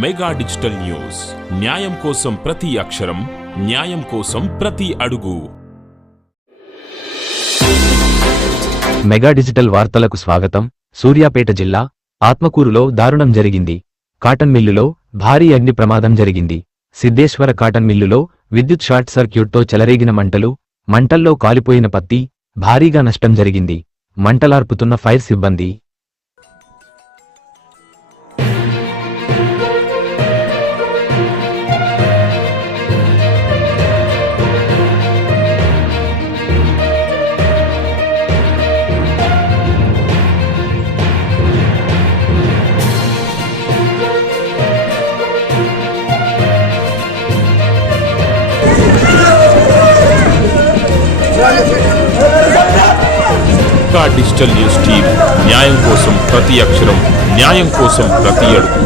Mega digital news. న్యాయం కోసం ప్రతి అక్షరం న్యాయం కోసం ప్రతి అడుగు. మెగా డిజిటల్ వార్తలకు స్వాగతం. సూర్యాపేట జిల్లా ఆత్మకూరులో దారుణం జరిగింది. కాటన్ మిల్లులో భారీ అగ్ని ప్రమాదం జరిగింది. సిద్ధేశ్వర కాటన్ మిల్లులో విద్యుత్ షార్ట్ సర్క్యూట్తో చెలరేగిన మంటలు మంటల్లో కాలిపోయిన పత్తి భారీగా నష్టం జరిగింది. మంటలార్పుతున్న ఫైర్ సిబ్బంది. మెగా డిజిటల్ న్యూస్ టీం న్యాయం కోసం ప్రతి అక్షరం న్యాయం కోసం ప్రతి అడుగు